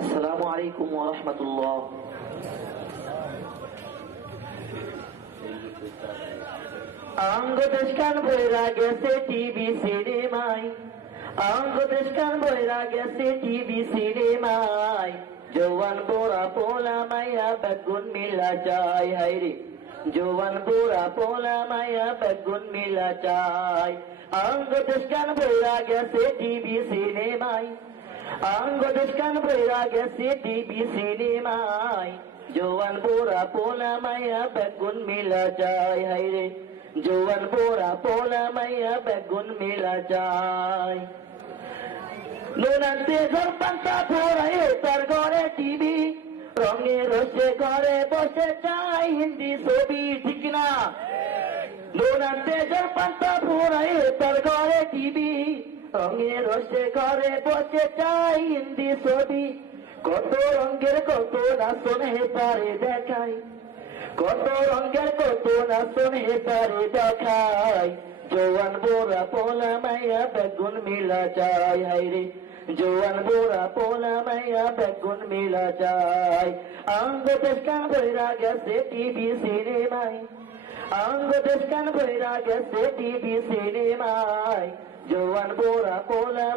আসসালামু আলাইকুম ওয়া রাহমাতুল্লাহ। অঙ্গ দেশকান বইরা গেছে টিভি সিনেমায়, অঙ্গ দেশকান বইরা গেছে টিভি সিনেমায়, জওয়ান বুড়া পোলা মাইয়া বেগুন মিলা যায়, হায়রে জওয়ান বুড়া পোলা মাইয়া বেগুন মিলা যায়। অঙ্গ দেশকান বইরা গেছে টিভি সিনেমায়, অঙ্গ দেশকান বইরা গেছে টিভি সিনেমায়, জওয়ান বুড়া পোলা মাইয়া বেগুন মিলা যায়, হায়রে জওয়ান বুড়া পোলা মাইয়া বেগুন মিলা যায়। নুনান্তে ঘর পান্তা ফোরায় তার ঘরে টিভি, রঙে রসে ঘরে বসে চাই হিন্দি ছবি, ঠিক না? নুনান্তে ঘর পান্তা ফোরায় তার ঘরে টিভি, রঙে রসে ঘরে বসে চাই হিন্দি ছবি। কত রঙের কত নাচন হে তারে দেখায়, কত রঙের কত নাচন হে তারে দেখায়, জওয়ান বুড়া পোলা মাইয়া বেগুন মিলা যায়, হায়রে জওয়ান বুড়া পোলা মাইয়া বেগুন মিলা যায়। অঙ্গ দেশকান বইরা গেছে টিভি সিনেমায়, অঙ্গ দেশকান বইরা গেছে টিভি সিনেমায়, জওয়ান বুড়া পোলা